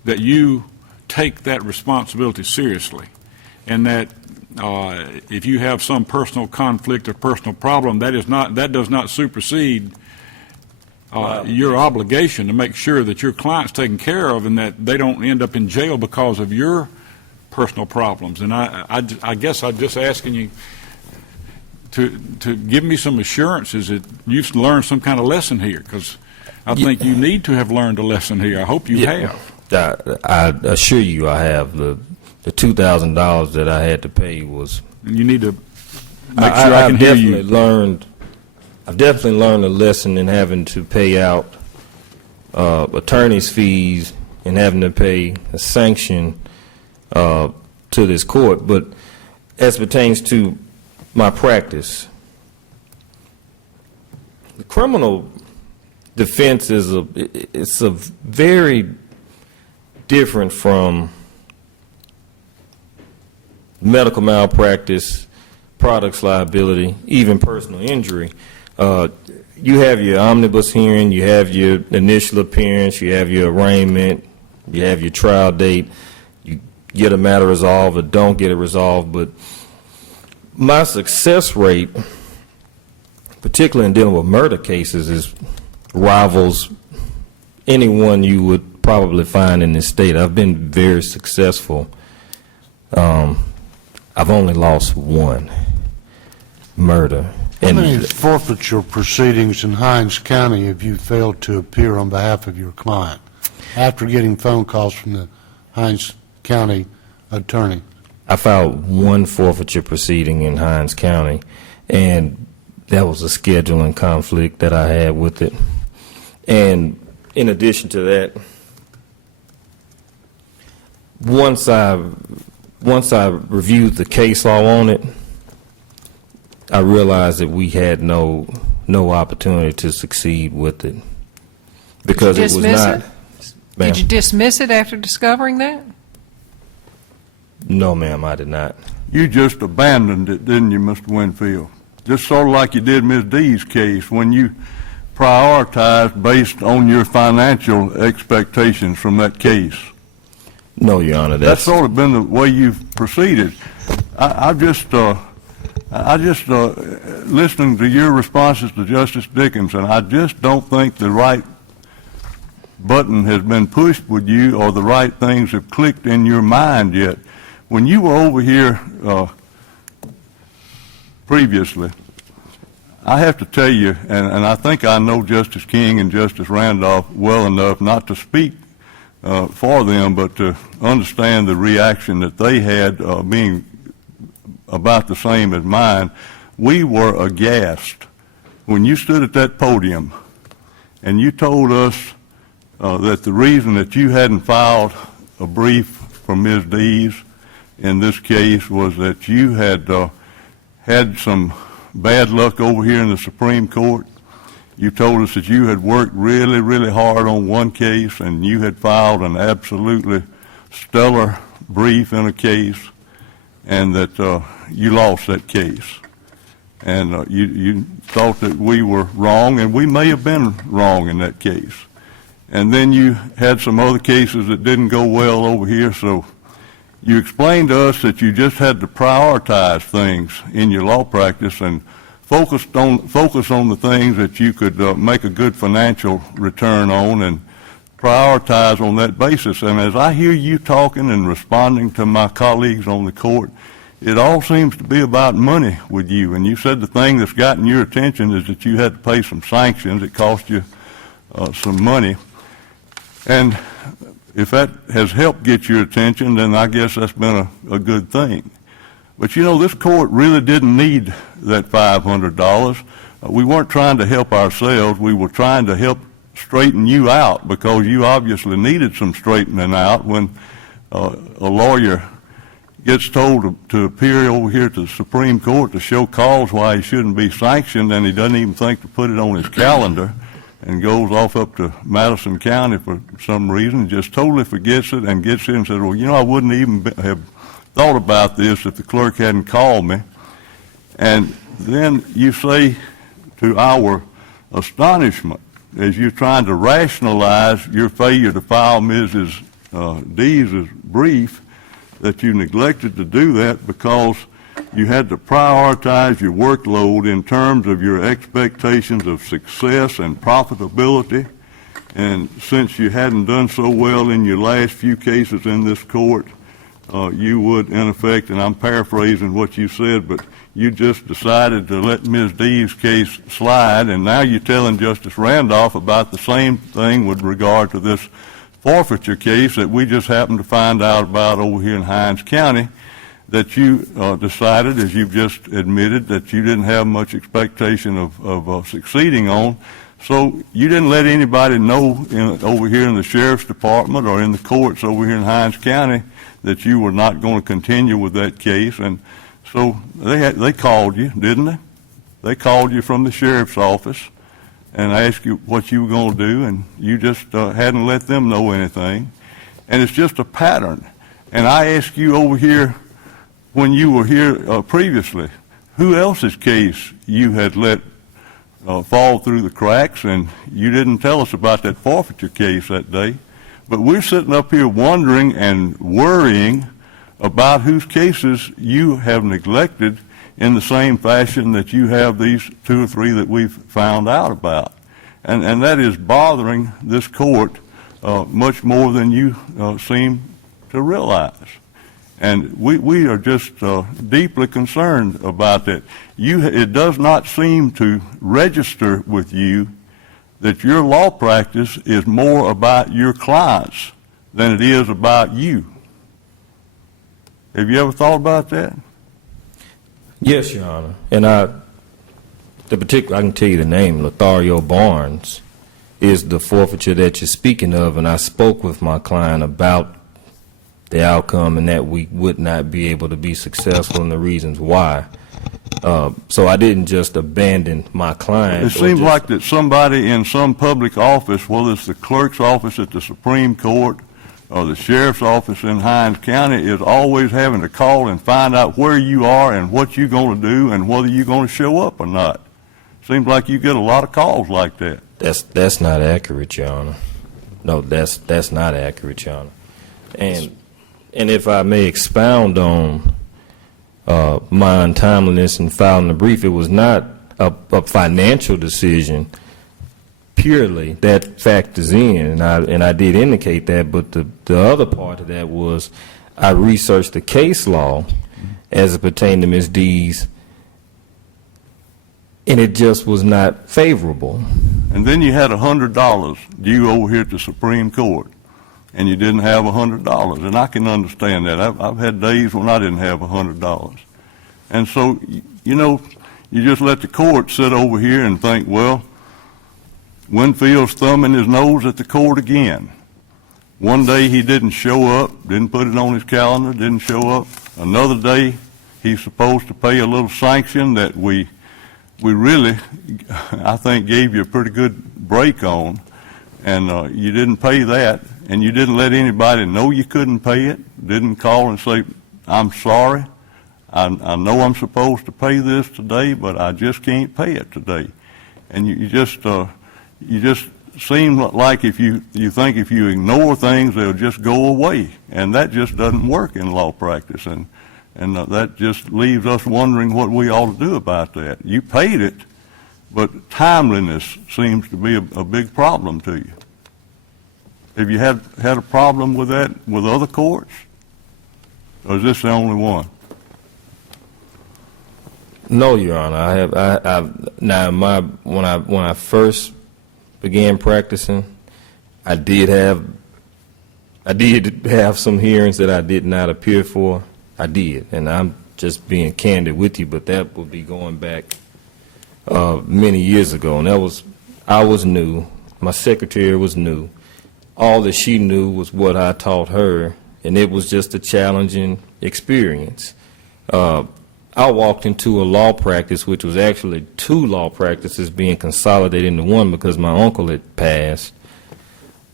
that you take that responsibility seriously, and that if you have some personal conflict or personal problem, that does not supersede your obligation to make sure that your client's taken care of and that they don't end up in jail because of your personal problems. And I guess I'm just asking you to give me some assurances that you've learned some kind of lesson here, because I think you need to have learned a lesson here. I hope you have. I assure you I have. The $2,000 that I had to pay was... And you need to make sure I can hear you. I've definitely learned a lesson in having to pay out attorney's fees and having to pay a sanction to this court, but as pertains to my practice, the criminal defense it's a very different from medical malpractice, products liability, even personal injury. You have your omnibus hearing, you have your initial appearance, you have your arraignment, you have your trial date, you get a matter resolved or don't get it resolved. But my success rate, particularly in dealing with murder cases, is rivals anyone you would probably find in this state. I've been very successful. I've only lost one murder. How many forfeiture proceedings in Hinds County have you failed to appear on behalf of your client after getting phone calls from the Hinds County attorney? I filed one forfeiture proceeding in Hinds County, and that was a scheduling conflict that I had with it. And in addition to that, once I reviewed the case law on it, I realized that we had no opportunity to succeed with it because it was not. Ma'am? Did you dismiss it after discovering that? No, ma'am, I did not. You just abandoned it, didn't you, Mr. Winfield? Just sort of like you did Ms. D's case when you prioritized based on your financial expectations from that case. No, Your Honor, That's sort of been the way you've proceeded. I just listening to your responses to Justice Dickinson, I just don't think the right button has been pushed with you or the right things have clicked in your mind yet. When you were over here previously, I have to tell you, and I think I know Justice King and Justice Randolph well enough not to speak for them, but to understand the reaction that they had being about the same as mine. We were aghast when you stood at that podium and you told us that the reason that you hadn't filed a brief for Ms. Dees in this case was that you had had some bad luck over here in the Supreme Court. You told us that you had worked really, really hard on one case and you had filed an absolutely stellar brief in a case, and that you lost that case. And you thought that we were wrong, and we may have been wrong in that case. And then you had some other cases that didn't go well over here, so you explained to us that you just had to prioritize things in your law practice and focus on the things that you could make a good financial return on and prioritize on that basis. And as I hear you talking and responding to my colleagues on the court, it all seems to be about money with you. And you said the thing that's gotten your attention is that you had to pay some sanctions. It cost you some money. And if that has helped get your attention, then I guess that's been a good thing. But you know, this court really didn't need that $500. We weren't trying to help ourselves. We were trying to help straighten you out because you obviously needed some straightening out when a lawyer gets told to appear over here to the Supreme Court to show cause why he shouldn't be sanctioned, and he doesn't even think to put it on his calendar and goes off up to Madison County for some reason, just totally forgets it and gets in and says, well, you know, I wouldn't even have thought about this if the clerk hadn't called me. And then you say, to our astonishment, as you're trying to rationalize your failure to file Mrs. Dees' brief, that you neglected to do that because you had to prioritize your workload in terms of your expectations of success and profitability. And since you hadn't done so well in your last few cases in this court, you would, in effect, and I'm paraphrasing what you said, but you just decided to let Ms. Dees' case slide, and now you're telling Justice Randolph about the same thing with regard to this forfeiture case that we just happened to find out about over here in Hinds County, that you decided, as you've just admitted, that you didn't have much expectation of succeeding on. So you didn't let anybody know over here in the sheriff's department or in the courts over here in Hinds County that you were not going to continue with that case. And so they called you, didn't they? They called you from the sheriff's office and asked you what you were going to do, and you just hadn't let them know anything. And it's just a pattern. And I asked you over here when you were here previously, who else's case you had let fall through the cracks, and you didn't tell us about that forfeiture case that day. But we're sitting up here wondering and worrying about whose cases you have neglected in the same fashion that you have these 2 or 3 that we've found out about. And that is bothering this court much more than you seem to realize. And we are just deeply concerned about that. It does not seem to register with you that your law practice is more about your clients than it is about you. Have you ever thought about that? Yes, Your Honor. And I can tell you the name, Lothario Barnes, is the forfeiture that you're speaking of, and I spoke with my client about the outcome and that we would not be able to be successful and the reasons why. So I didn't just abandon my client. It seems like that somebody in some public office, whether it's the clerk's office at the Supreme Court or the sheriff's office in Hinds County, is always having to call and find out where you are and what you're going to do and whether you're going to show up or not. Seems like you get a lot of calls like that. That's not accurate, Your Honor. No, that's not accurate, Your Honor. And if I may expound on my untimeliness in filing the brief, it was not a financial decision purely. That factors in, and I did indicate that, but the other part of that was I researched the case law as it pertained to Ms. Dees, and it just was not favorable. And then you had $100 due over here at the Supreme Court, and you didn't have $100, and I can understand that. I've had days when I didn't have $100. And so, you know, you just let the court sit over here and think, well, Winfield's thumbing his nose at the court again. One day he didn't show up, didn't put it on his calendar, didn't show up. Another day he's supposed to pay a little sanction that we really, I think, gave you a pretty good break on, and you didn't pay that, and you didn't let anybody know you couldn't pay it, didn't call and say, I'm sorry, I know I'm supposed to pay this today, but I just can't pay it today. And you just seem like if you think if you ignore things, they'll just go away, and that just doesn't work in law practice, and that just leaves us wondering what we ought to do about that. You paid it, but timeliness seems to be a big problem to you. Have you had a problem with that with other courts, or is this the only one? No, Your Honor. I have. Now, when I first began practicing, I did have some hearings that I did not appear for. I did, and I'm just being candid with you, but that would be going back many years ago, and I was new. My secretary was new. All that she knew was what I taught her, and it was just a challenging experience. I walked into a law practice, which was actually 2 law practices being consolidated into one because my uncle had passed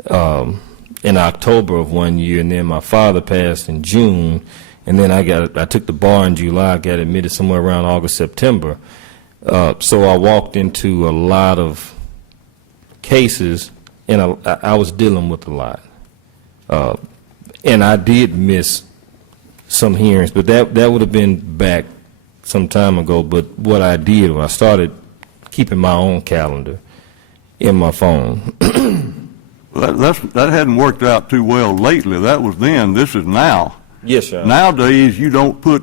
in October of one year, and then my father passed in June, and then I took the bar in July. I got admitted somewhere around August, September. So I walked into a lot of cases, and I was dealing with a lot. And I did miss some hearings, but that would have been back some time ago. But what I did was I started keeping my own calendar in my phone. That hadn't worked out too well lately. That was then. This is now. Yes, sir. Nowadays, you don't put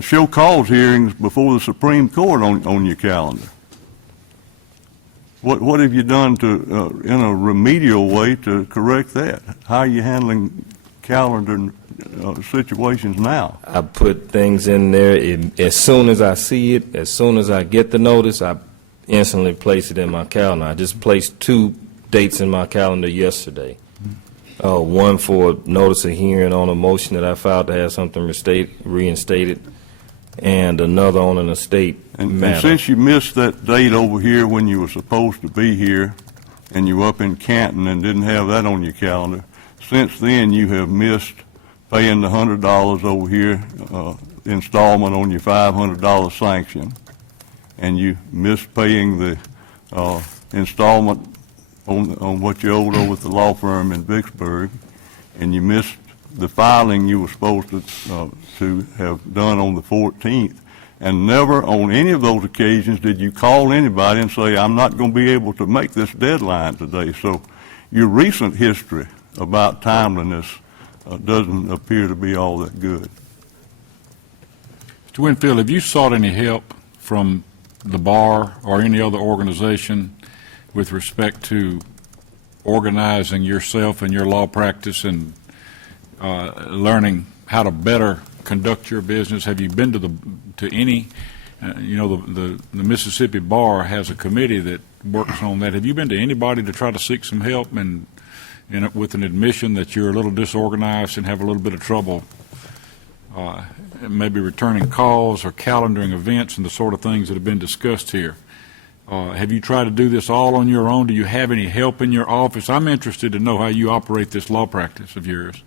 show cause hearings before the Supreme Court on your calendar. What have you done to, in a remedial way, to correct that? How are you handling calendar situations now? I put things in there as soon as I see it, as soon as I get the notice, I instantly place it in my calendar. I just placed 2 dates in my calendar yesterday. One for notice of hearing on a motion that I filed to have something reinstated, and another on an estate And matter. since you missed that date over here when you were supposed to be here, and you were up in Canton and didn't have that on your calendar, since then you have missed paying the $100 over here, installment on your $500 sanction, and you missed paying the installment on what you owed over at the law firm in Vicksburg, and you missed the filing you were supposed to have done on the 14th. And never on any of those occasions did you call anybody and say, I'm not going to be able to make this deadline today. So your recent history about timeliness doesn't appear to be all that good. Mr. Winfield, have you sought any help from the bar or any other organization with respect to organizing yourself and your law practice and learning how to better conduct your business? Have you been to any, the Mississippi Bar has a committee that works on that. Have you been to anybody to try to seek some help and with an admission that you're a little disorganized and have a little bit of trouble maybe returning calls or calendaring events and the sort of things that have been discussed here? Have you tried to do this all on your own? Do you have any help in your office? I'm interested to know how you operate this law practice of yours.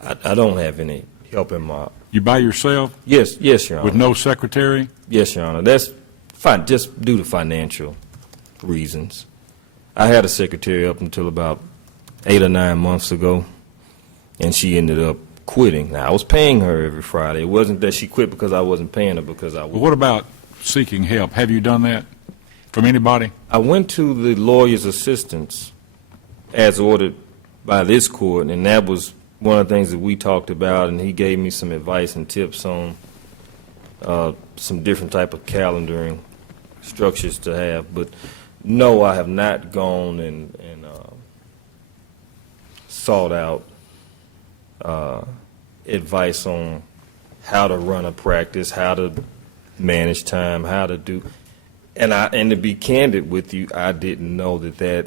I don't have any help in my... You by yourself? Yes, Your Honor. With no secretary? Yes, Your Honor. That's fine, just due to financial reasons. I had a secretary up until about 8 or 9 months ago, and she ended up quitting. Now, I was paying her every Friday. It wasn't that she quit because I wasn't paying her because I was. Well, what about seeking help? Have you done that from anybody? I went to the lawyer's assistance as ordered by this court, and that was one of the things that we talked about, and he gave me some advice and tips on some different type of calendaring structures to have. But no, I have not gone and sought out advice on how to run a practice, how to manage time, how to do, and to be candid with you, I didn't know that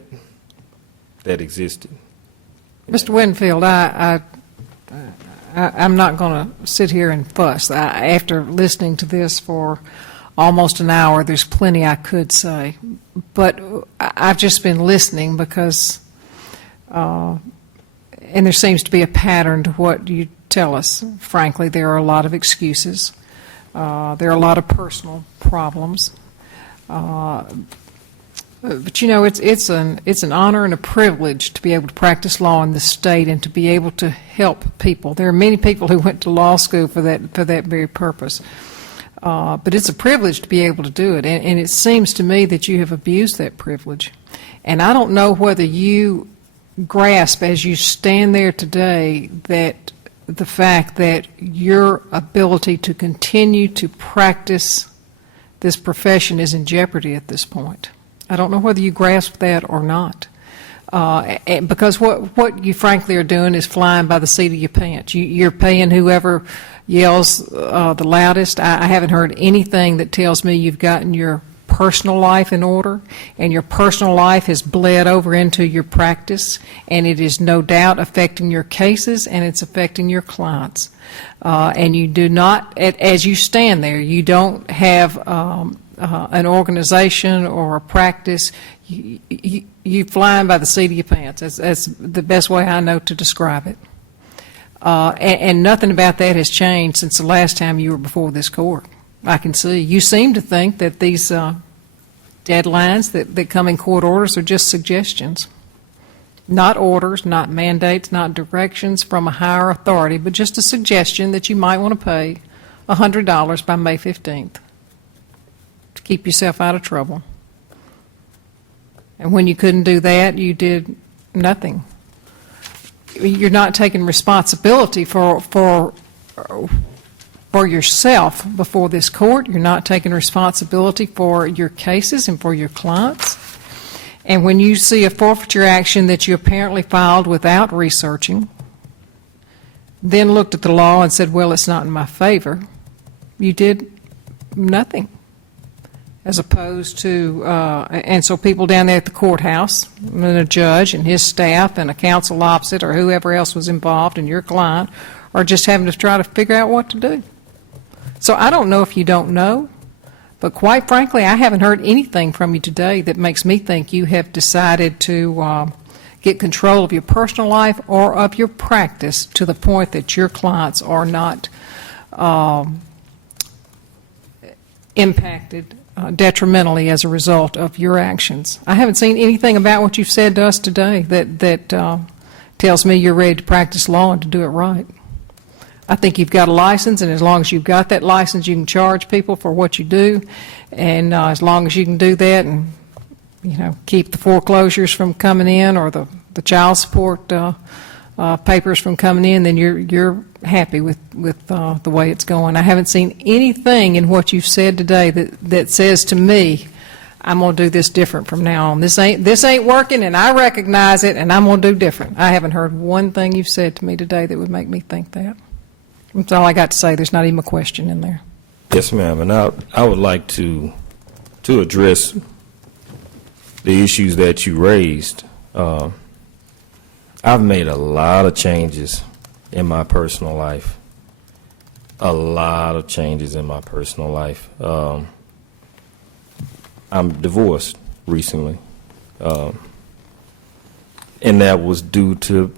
existed. Mr. Winfield, I'm not going to sit here and fuss. After listening to this for almost an hour, there's plenty I could say. But I've just been listening because, and there seems to be a pattern to what you tell us. Frankly, there are a lot of excuses. There are a lot of personal problems. But, you know, it's an honor and a privilege to be able to practice law in this state and to be able to help people. There are many people who went to law school for that very purpose. But it's a privilege to be able to do it, and it seems to me that you have abused that privilege. And I don't know whether you grasp as you stand there today that the fact that your ability to continue to practice this profession is in jeopardy at this point. I don't know whether you grasp that or not. Because what you frankly are doing is flying by the seat of your pants. You're paying whoever yells the loudest. I haven't heard anything that tells me you've gotten your personal life in order, and your personal life has bled over into your practice, and it is no doubt affecting your cases, and it's affecting your clients. And you do not, as you stand there, you don't have an organization or a practice. You flying by the seat of your pants. That's the best way I know to describe it. And nothing about that has changed since the last time you were before this court. I can see. You seem to think that these deadlines that come in court orders are just suggestions. Not orders, not mandates, not directions from a higher authority, but just a suggestion that you might want to pay $100 by May 15th to keep yourself out of trouble. And when you couldn't do that, you did nothing. You're not taking responsibility for yourself before this court. You're not taking responsibility for your cases and for your clients. And when you see a forfeiture action that you apparently filed without researching, then looked at the law and said, well, it's not in my favor, you did nothing. as opposed to, and so people down there at the courthouse, and a judge and his staff and a counsel opposite or whoever else was involved and your client are just having to try to figure out what to do. So I don't know if you don't know, but quite frankly, I haven't heard anything from you today that makes me think you have decided to get control of your personal life or of your practice to the point that your clients are not impacted detrimentally as a result of your actions. I haven't seen anything about what you've said to us today that tells me you're ready to practice law and to do it right. I think you've got a license, and as long as you've got that license, you can charge people for what you do, and as long as you can do that and, you know, keep the foreclosures from coming in or the child support papers from coming in, then you're happy with the way it's going. I haven't seen anything in what you've said today that says to me, I'm going to do this different from now on. This ain't working, and I recognize it, and I'm going to do different. I haven't heard one thing you've said to me today that would make me think that. That's all I got to say. There's not even a question in there. Yes, ma'am, and I would like to address the issues that you raised. I've made a lot of changes in my personal life. A lot of changes in my personal life. I'm divorced recently, and that was due to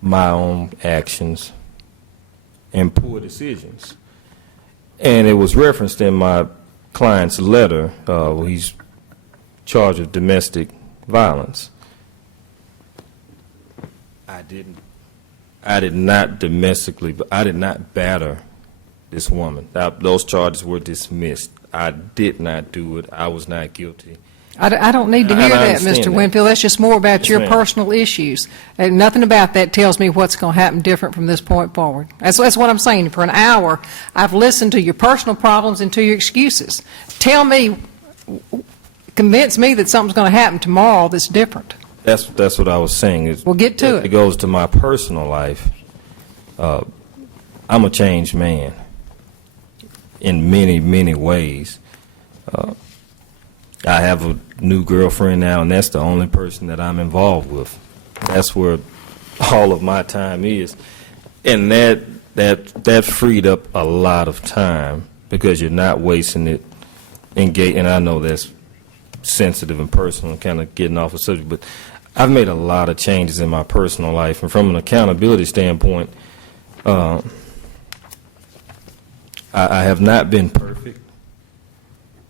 my own actions and poor decisions. And it was referenced in my client's letter where he's charged with domestic violence. I did not batter this woman. Those charges were dismissed. I did not do it. I was not guilty. I don't need to hear that, Mr. Winfield. That's just more about your personal issues. And nothing about that tells me what's going to happen different from this point forward. That's what I'm saying. For an hour, I've listened to your personal problems and to your excuses. Tell me, convince me that something's going to happen tomorrow that's different. That's what I was saying. We'll get to it. It goes to my personal life. I'm a changed man in many, many ways. I have a new girlfriend now, and that's the only person that I'm involved with. That's where all of my time is. And that freed up a lot of time because you're not wasting it engaging. And I know that's sensitive and personal, kind of getting off the subject, but I've made a lot of changes in my personal life. And from an accountability standpoint, I have not been perfect.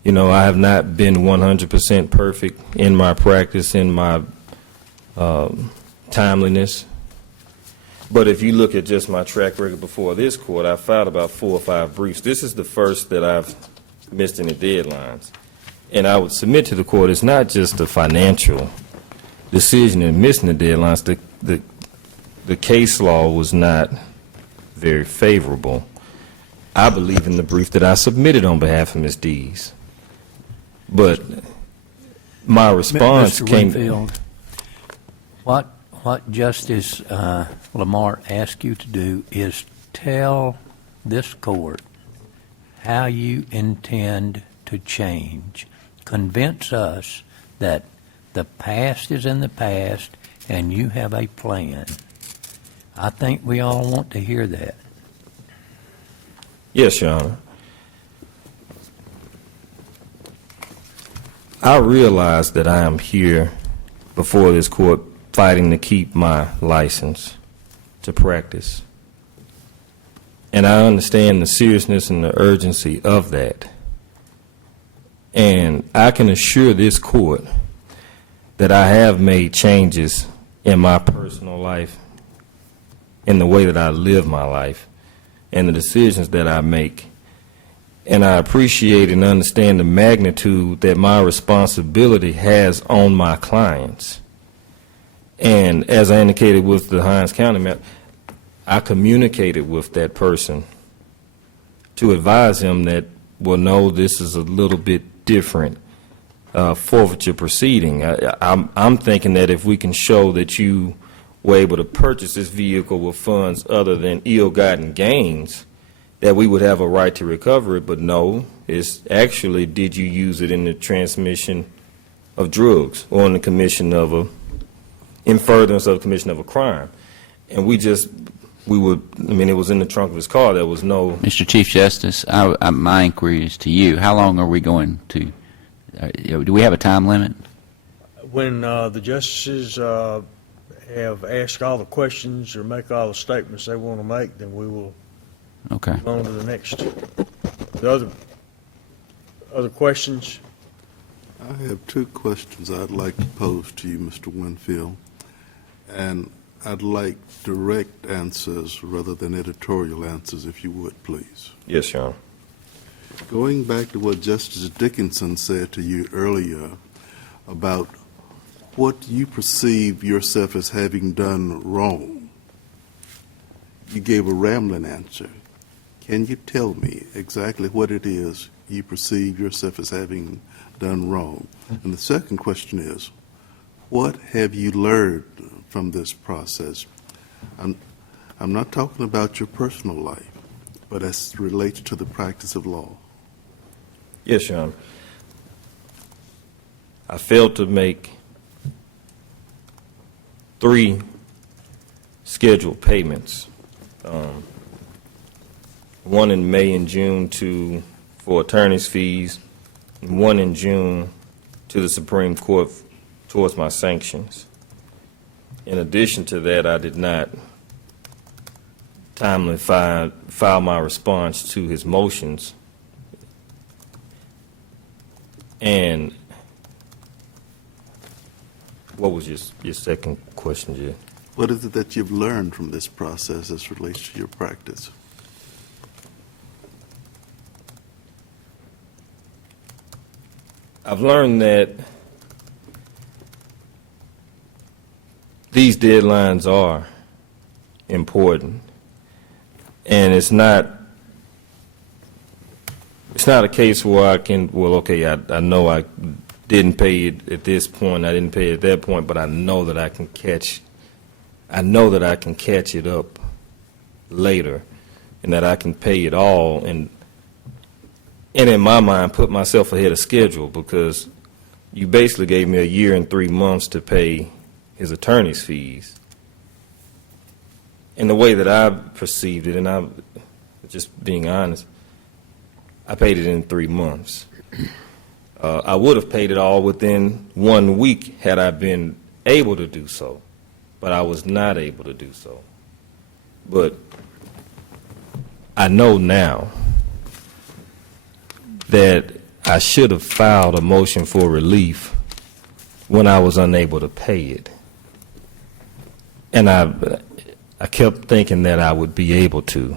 You know, I have not been 100% perfect in my practice, in my timeliness. But if you look at just my track record before this court, I filed about 4 or 5 briefs. This is the first that I've missed any deadlines. And I would submit to the court, it's not just a financial decision in missing the deadlines. The case law was not very favorable. I believe in the brief that I submitted on behalf of Ms. Dees. But my response Mr. came... Winfield, what Justice Lamar asked you to do is tell this court how you intend to change. Convince us that the past is in the past and you have a plan. I think we all want to hear that. Yes, Your Honor. I realize that I am here before this court fighting to keep my license to practice. And I understand the seriousness and the urgency of that. And I can assure this court that I have made changes in my personal life, in the way that I live my life, and the decisions that I make. And I appreciate and understand the magnitude that my responsibility has on my clients. And as I indicated with the Hinds County map, I communicated with that person to advise him that, well, no, this is a little bit different forfeiture proceeding. I'm thinking that if we can show that you were able to purchase this vehicle with funds other than ill-gotten gains, that we would have a right to recover it, but no, It's actually, did you use it in the transmission of drugs or in the commission of in furtherance of the commission of a crime? And it was in the trunk of his car. There was no. Mr. Chief Justice, my inquiry is to you. How long are we going to, do we have a time limit? When the justices have asked all the questions or make all the statements they want to make, then we will Okay. move on to the next. The other questions? I have two questions I'd like to pose to you, Mr. Winfield, and I'd like direct answers rather than editorial answers, if you would, please. Yes, Your Honor. Going back to what Justice Dickinson said to you earlier about what you perceive yourself as having done wrong, you gave a rambling answer. Can you tell me exactly what it is you perceive yourself as having done wrong? And the second question is, what have you learned from this process? I'm not talking about your personal life, but as it relates to the practice of law. Yes, Your Honor. I failed to make 3 scheduled payments. One in May and June for attorney's fees, and one in June to the Supreme Court towards my sanctions. In addition to that, I did not timely file my response to his motions. And what was your second question, Judge? What is it that you've learned from this process as it relates to your practice? I've learned that these deadlines are important, and it's not a case where I can, well, okay, I know I didn't pay it at this point, I didn't pay it at that point, but I know that I can catch it up later, and that I can pay it all, and in my mind, put myself ahead of schedule, because you basically gave me a year and 3 months to pay his attorney's fees. And the way that I perceived it, and I'm just being honest, I paid it in 3 months. I would have paid it all within 1 week had I been able to do so, but I was not able to do so. But I know now that I should have filed a motion for relief when I was unable to pay it. And I kept thinking that I would be able to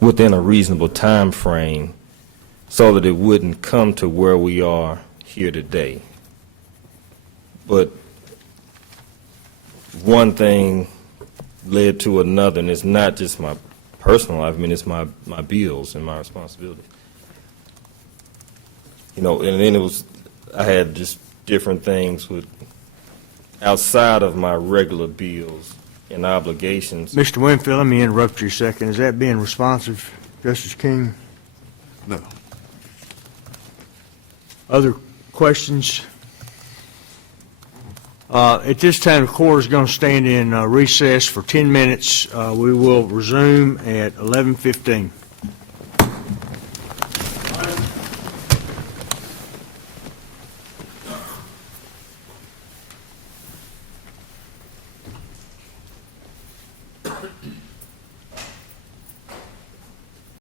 within a reasonable time frame so that it wouldn't come to where we are here today. But one thing led to another, and it's not just my personal life, I mean, it's my bills and my responsibilities. You know, and then I had just different things outside of my regular bills and obligations. Mr. Winfield, let me interrupt you a second. Is that being responsive, Justice King? No. Other questions? At this time, the court is going to stand in recess for 10 minutes. We will resume at 11:15.